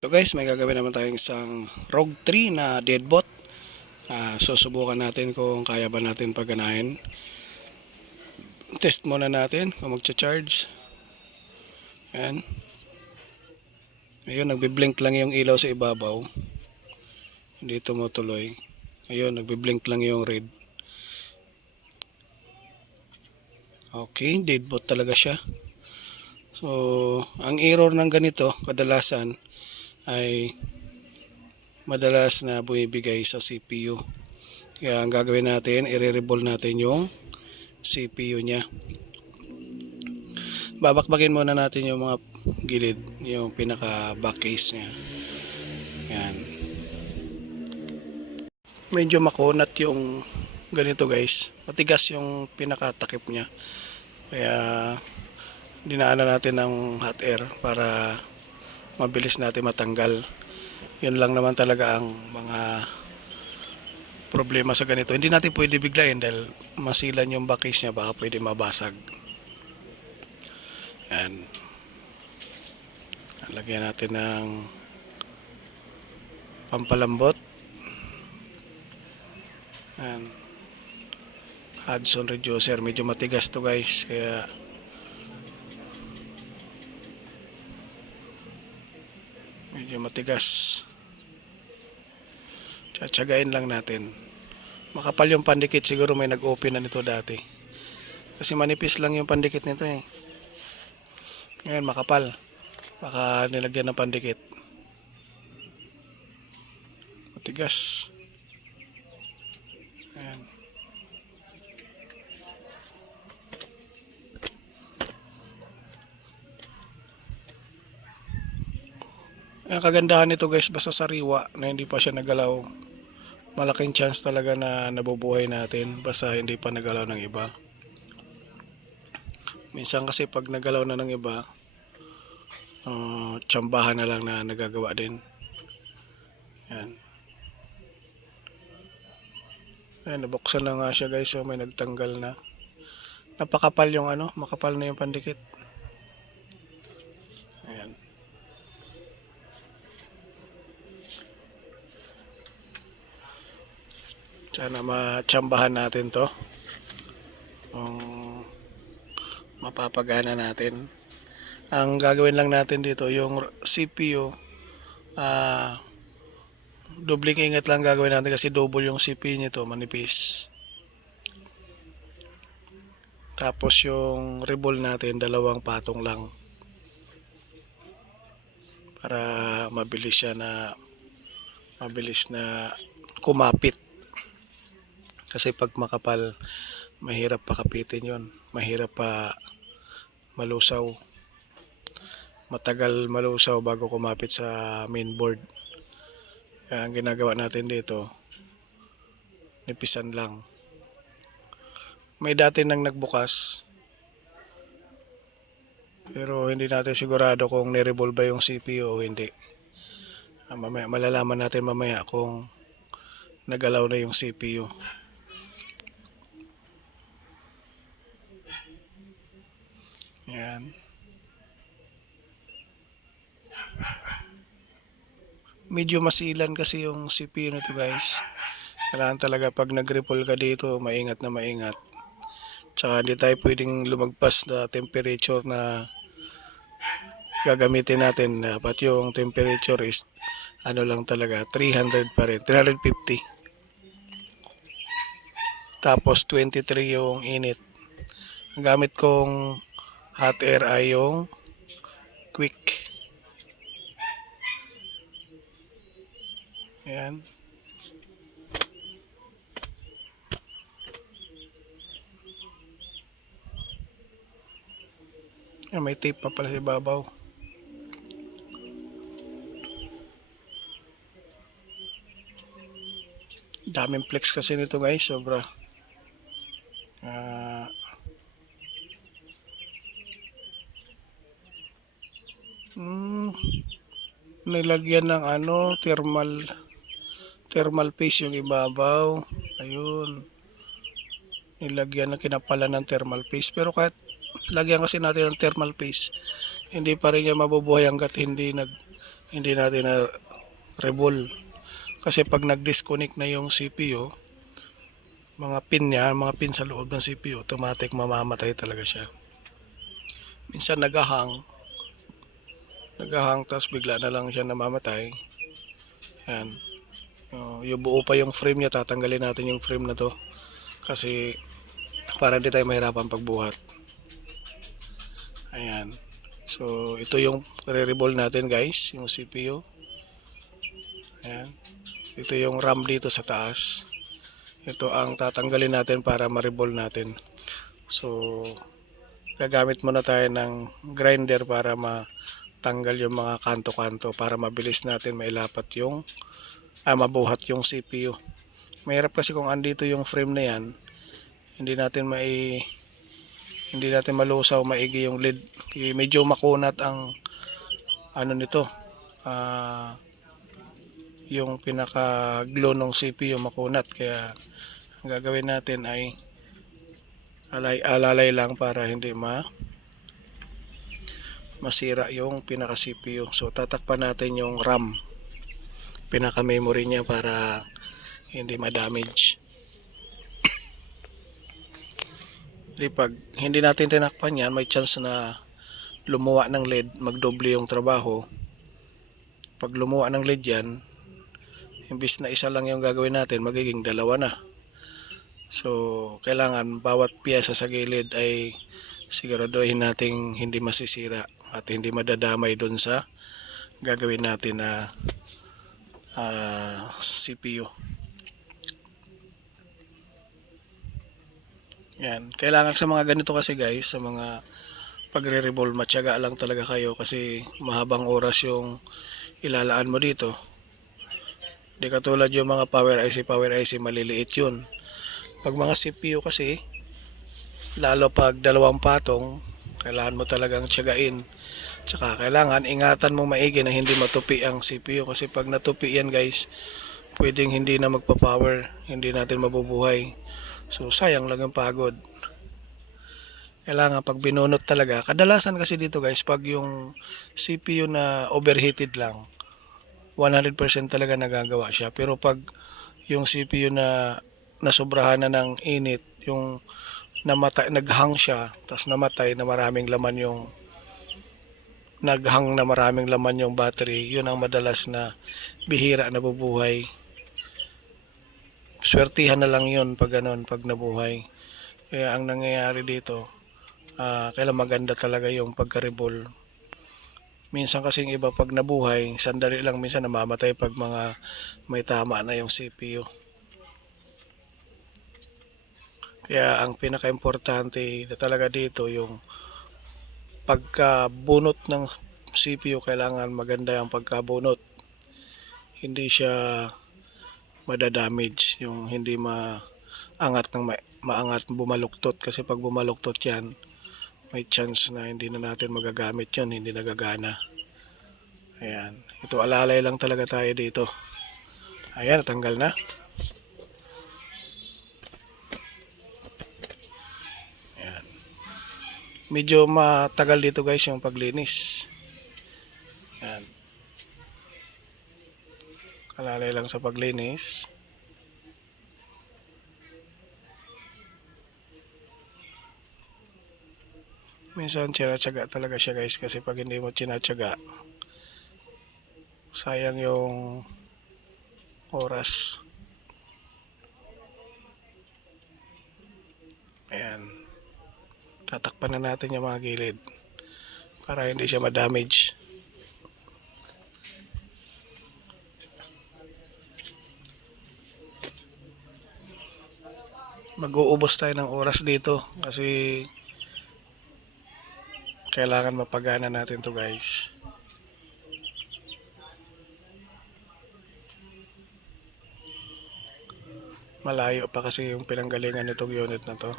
So guys, may gagawin naman tayong isang Rogue 3 na deadbot. Susubukan natin kung kaya ba natin pagganahin. Test muna natin kung magcha-charge. Ayan. Ayun, nagbi-blink lang yung ilaw sa ibabaw. Hindi tumutuloy. Ayun, nagbi-blink lang yung red. Okay, deadbot talaga siya. So, ang error ng ganito, kadalasan, ay madalas na bumibigay sa CPU. Kaya ang gagawin natin, i-re-reball natin yung CPU niya. Babakbakin muna natin yung mga gilid, yung pinaka back case niya. Yan. Medyo makunat yung ganito guys. Matigas yung pinakatakip niya. Kaya dinaanan natin ng hot air para mabilis natin matanggal. Yun lang naman talaga ang mga problema sa ganito. Hindi natin pwede biglayin dahil masilan yung back case niya, baka pwede mabasag. Yan. Lagyan natin ng pampalambot. Yan. Hudson reducer. Medyo matigas to guys. Kaya medyo matigas. Tsatsagain lang natin. Makapal yung pandikit. Siguro may nag-open na nito dati. Kasi manipis lang yung pandikit nito eh. Ngayon makapal. Baka nilagyan ng pandikit. Matigas. Ayan. Ang kagandahan nito guys, basta sariwa na hindi pa siya nagalaw, malaking chance talaga na nabubuhay natin basta hindi pa nagalaw ng iba. Minsan kasi pag nagalaw na ng iba, tsambahan na lang na nagagawa din. Yan. Ayan, nabuksan na nga siya guys, so may nagtanggal na. Napakapal yung makapal na yung pandikit. Ayan. Sana matsambahan natin to. Mapapagana natin. Ang gagawin lang natin dito, yung CPU, dobling ingat lang gagawin natin kasi double yung CPU nito, manipis. Tapos yung reball natin, dalawang patong lang. Para mabilis na kumapit. Kasi pag makapal, mahirap pa kapitin yun. Mahirap pa malusaw. Matagal malusaw bago kumapit sa mainboard. Kaya ang ginagawa natin dito, nipisan lang. May dati nang nagbukas. Pero hindi natin sigurado kung nirevolve ba yung CPU o hindi. Malalaman natin mamaya kung nagalaw na yung CPU. Yan. Medyo masilan kasi yung CPU nito guys. Kailangan talaga pag nag-repol ka dito, maingat na maingat. Tsaka hindi tayo pwedeng lumagpas na temperature na gagamitin natin. Dapat yung temperature is lang talaga, 300 pa rin, 350. Tapos 23 yung init. Ang gamit kong hot air ay yung quick. Ayan. Ayan, may tape pa pala sa ibabaw. Daming flex kasi nito guys, sobra. Nilagyan ng thermal paste yung ibabaw. Ayun. Nilagyan ng kinapalan ng thermal paste. Pero kahit lagyan kasi natin ng thermal paste, hindi pa rin yan mabubuhay hanggat hindi natin na rebol. Kasi pag nag-disconnect na yung CPU, mga pin sa loob ng CPU, automatic mamamatay talaga siya. Minsan nagahang tapos bigla na lang siya namamatay. Yan. Yung buo pa yung frame niya, tatanggalin natin yung frame na to. Kasi para hindi tayo mahirapan pagbuhat. Ayan. So, ito yung re-reball natin guys, yung CPU. Ayan. Ito yung RAM dito sa taas. Ito ang tatanggalin natin para ma-reball natin. So, gagamit muna tayo ng grinder para matanggal yung mga kanto-kanto para mabilis natin mailapat yung mabuhat yung CPU. Mahirap kasi kung andito yung frame na yan, hindi natin malusaw maigi yung lid. Medyo makunat ang ano nito. Yung pinaka glow ng CPU makunat, kaya ang gagawin natin ay alalay lang para hindi masira yung pinaka CPU. So tatakpan natin yung RAM, pinaka memory niya, para hindi ma-damage. Pag hindi natin tinakpan yan, may chance na lumuwa ng LED, magdoble yung trabaho. Pag lumuwa ng LED yan, imbis na isa lang yung gagawin natin, magiging dalawa na. So, kailangan bawat piyesa sa gilid ay siguraduhin nating hindi masisira at hindi madadamay dun sa gagawin natin na CPU. Yan. Kailangan sa mga ganito kasi guys, sa mga pagre-revolve, matyaga lang talaga kayo kasi mahabang oras yung ilalaan mo dito. Di katulad yung mga power IC maliliit yun. Pag mga CPU kasi, lalo pag dalawang patong, kailangan mo talagang tiyagain. Tsaka kailangan ingatan mo maigi na hindi matupi ang CPU, kasi pag natupi yan guys, pwedeng hindi na magpa-power, hindi natin mabubuhay. So sayang lang yung pagod. Kailangan pag binunot talaga, kadalasan kasi dito guys, pag yung CPU na overheated lang, 100% talaga nagagawa siya. Pero pag yung CPU na nasobrahan na ng init, yung naghang siya, tapos namatay na maraming laman yung battery, yun ang madalas na bihira na bubuhay. Swertihan na lang yun pag ganun, pag nabuhay. Kaya ang nangyayari dito, kailan maganda talaga yung pagka-reball. Minsan kasi yung iba pag nabuhay, sandali lang minsan namamatay pag mga may tama na yung CPU. Kaya ang pinaka-importante na talaga dito yung pagkabunot ng CPU, kailangan maganda yung pagkabunot. Hindi siya madadamage, yung hindi maangat bumaluktot, kasi pag bumaluktot yan, may chance na hindi na natin magagamit yun, hindi nagagana. Ayan. Ito alalay lang talaga tayo dito. Ayan, natanggal na. Ayan. Medyo matagal dito guys yung paglinis. Ayan. Alalay lang sa paglinis. Minsan tinatsaga talaga siya guys, kasi pag hindi mo tinatsaga, sayang yung oras. Ayan. Tatakpan na natin yung mga gilid para hindi siya ma-damage. Mag-uubos tayo ng oras dito kasi kailangan mapagana natin to guys. Malayo pa kasi yung pinanggalingan nitong unit na to.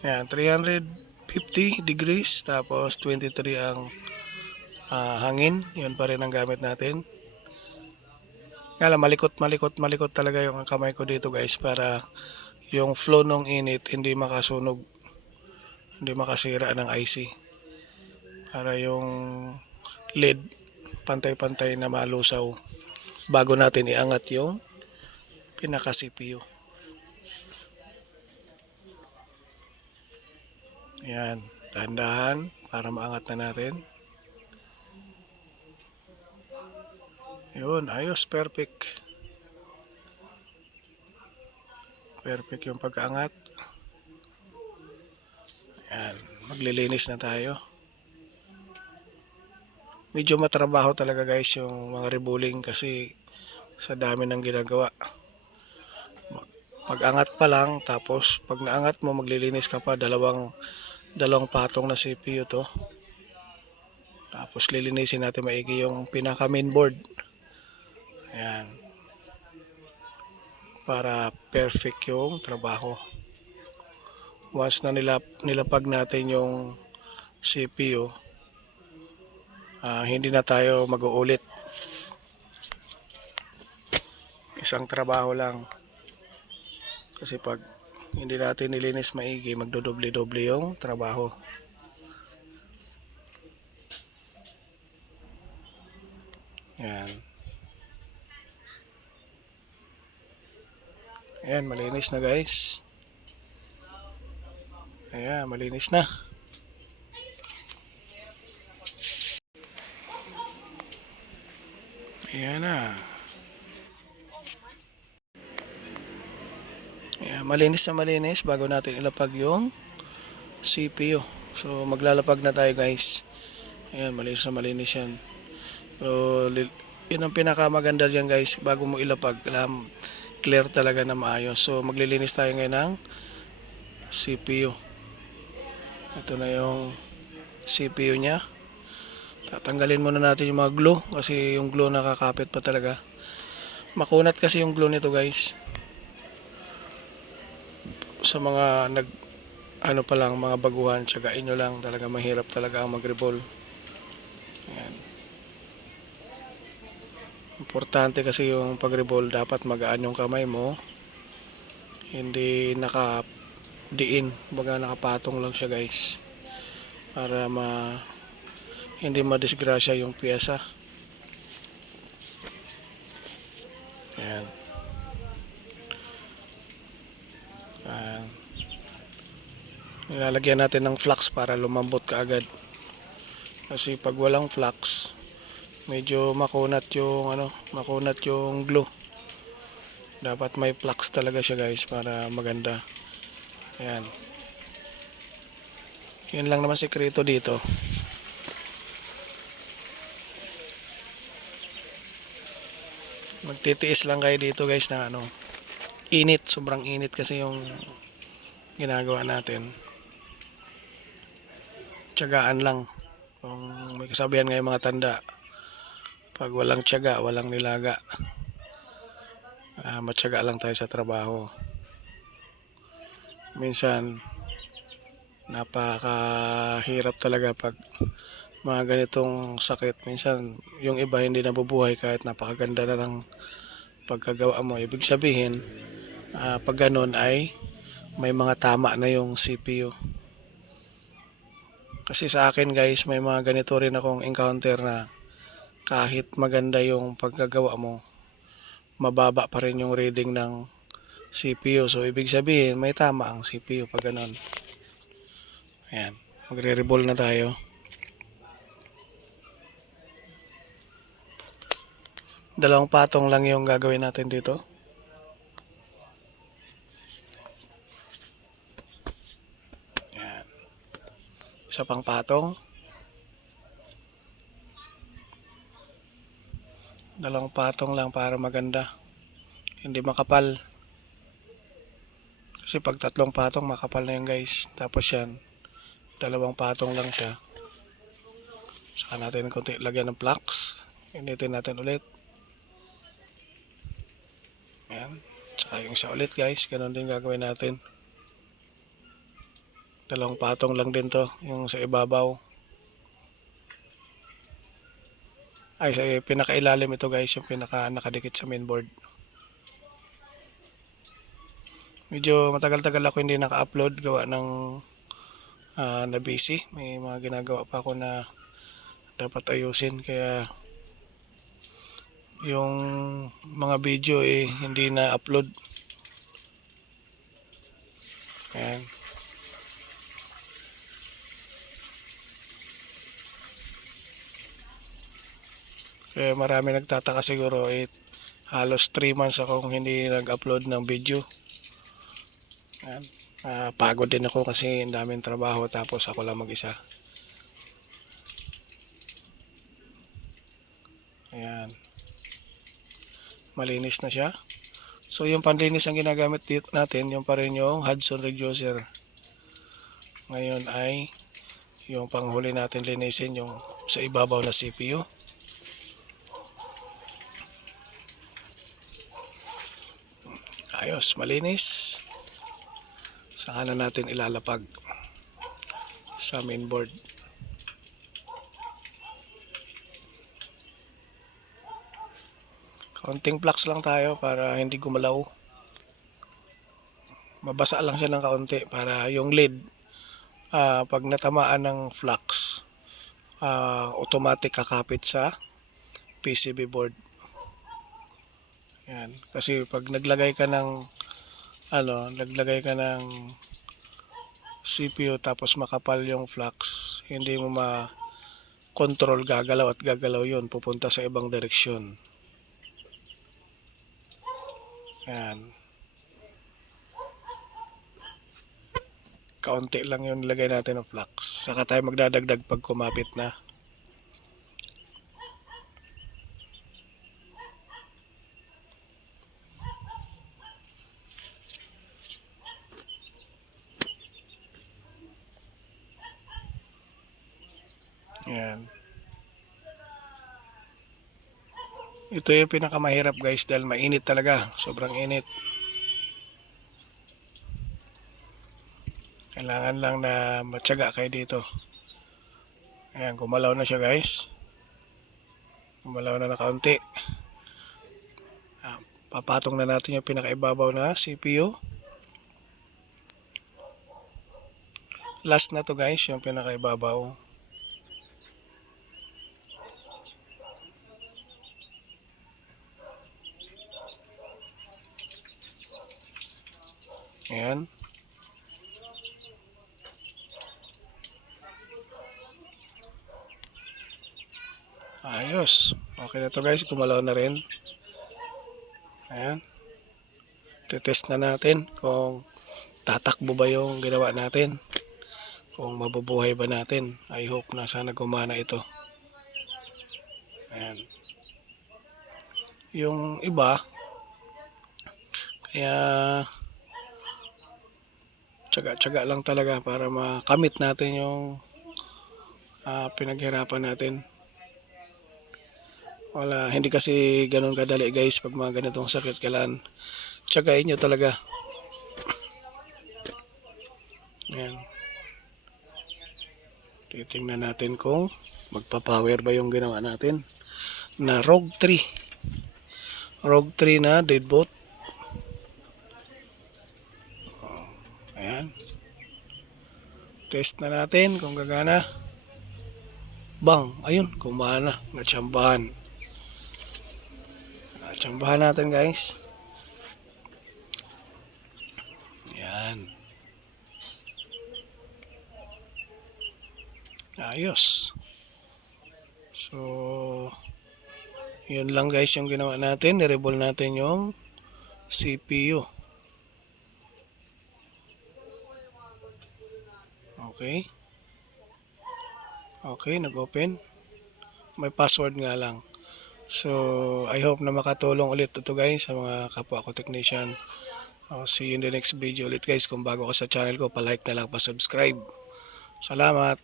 Yan, 350 degrees, tapos 23 ang hangin. Yun pa rin ang gamit natin. Kaya malikot talaga yung kamay ko dito guys, para yung flow ng init hindi makasunog, hindi makasira ng IC. para yung lid pantay-pantay na malusaw bago natin iangat yung pinaka CPU. Ayan, dahan-dahan para maangat na natin. Yun, ayos, perfect. Perfect yung pag-angat. Ayan, maglilinis na tayo. Medyo matrabaho talaga guys yung mga rebuling kasi sa dami ng ginagawa. Pag-angat pa lang, tapos pag naangat mo maglilinis ka pa, dalawang patong na CPU to. Tapos lilinisin natin maigi yung pinaka mainboard. Ayan. Para perfect yung trabaho. Once na nilapag natin yung CPU, hindi na tayo mag-uulit. Isang trabaho lang. Kasi pag hindi natin nilinis maigi, magdodoble-doble yung trabaho. Yan. Ayan, malinis na guys. Ayan, malinis na. Ayan na. Ayan, malinis na malinis bago natin ilapag yung CPU. So maglalapag na tayo guys. Ayan, malinis na malinis yan. So yun ang pinakamaganda dyan guys, bago mo ilapag, clear talaga na maayos. So maglilinis tayo ngayon ng CPU. Ito na yung CPU nya. Tatanggalin muna natin yung mga glue kasi yung glue nakakapit pa talaga. Makunat kasi yung glue nito guys. Sa mga pa lang, mga baguhan, tsagain nyo lang, talaga mahirap talaga ang mag-revolve. Ayan. Importante kasi yung pag-revolve, dapat magaan yung kamay mo, hindi nakadiin, baga nakapatong lang siya guys, para hindi madisgrasya yung piyesa. Ayan. Nilalagyan natin ng flux para lumambot kaagad. Kasi pag walang flux, medyo makunat yung glue. Dapat may flux talaga siya guys para maganda. Ayan. Yun lang naman sekreto dito. Magtitiis lang kayo dito guys na init, sobrang init kasi yung ginagawa natin. Tiyagaan lang. Kung may kasabihan ngayon mga tanda, pag walang tiyaga, walang nilaga. Matyaga lang tayo sa trabaho. Minsan napakahirap talaga pag mga ganitong sakit. Minsan yung iba hindi nabubuhay kahit napakaganda na ng pagkagawa mo. Ibig sabihin, pag ganun ay may mga tama na yung CPU. Kasi sa akin guys, may mga ganito rin akong encounter na kahit maganda yung pagkagawa mo, mababa pa rin yung reading ng CPU. So ibig sabihin, may tama ang CPU pag ganun. Ayan, magre-revolve na tayo. Dalawang patong lang yung gagawin natin dito. Ayan. Isa pang patong. Dalawang patong lang para maganda. Hindi makapal. Kasi pag tatlong patong, makapal na yun guys. Tapos yan, dalawang patong lang siya. Saka natin konti lagyan ng flux. Initin natin ulit. Ayan. Saka yung isa ulit guys, ganun din gagawin natin. Dalawang patong lang din to, yung sa ibabaw. Ay, sa pinakailalim ito guys, yung pinaka nakadikit sa mainboard. Medyo matagal-tagal ako hindi naka-upload, gawa ng na busy. May mga ginagawa pa ako na dapat ayusin, kaya yung mga video hindi na upload. Ayan. Kaya marami nagtataka siguro, halos 3 months akong hindi nag-upload ng video. Ayan. Pagod din ako kasi ang daming trabaho, tapos ako lang mag-isa. Ayan. Malinis na siya. So yung panlinis ang ginagamit natin, yung pa rin yung Hudson Reducer. Ngayon ay yung panghuli natin linisin yung sa ibabaw na CPU. Ayos, malinis. Saka na natin ilalapag sa mainboard. Kaunting flux lang tayo para hindi gumalaw. Mabasa lang siya ng kaunti para yung lid, pag natamaan ng flux, automatic kakapit sa PCB board. Yan. Kasi pag naglagay ka ng CPU tapos makapal yung flux, hindi mo ma-control, gagalaw at gagalaw yun, pupunta sa ibang direksyon. Yan. Kaunti lang yung nilagay natin ng flux. Saka tayo magdadagdag pag kumapit na. Yan. Ito yung pinakamahirap guys, dahil mainit talaga. Sobrang init. Kailangan lang na matyaga kayo dito. Ayan, gumalaw na siya guys. Gumalaw na kaunti. Papatong na natin yung pinakaibabaw na CPU. Last na to guys, yung pinakaibabaw. Ayan. Ayos. Okay na to guys, gumalaw na rin. Ayan. Titest na natin kung tatakbo ba yung ginawa natin. Kung mabubuhay ba natin. I hope na sana gumana ito. Ayan. Yung iba, kaya tsaga-tsaga lang talaga para makamit natin yung pinaghirapan natin. Hindi kasi ganun kadali guys pag mga ganitong sakit. Kailangan tsagain nyo talaga. Ayan. Titingnan natin kung magpapower ba yung ginawa natin na Rogue 3 na deadbolt. Ayan. Test na natin kung gagana. Bang, ayun, gumana. Natsambahan natin guys. Ayan. Ayos. So yun lang guys yung ginawa natin. Nirebol natin yung CPU. Okay, nag-open. May password nga lang. So I hope na makatulong ulit ito guys sa mga kapwa ko technician. See you in the next video ulit guys. Kung bago ka sa channel ko, pa-like na lang, pa-subscribe. Salamat.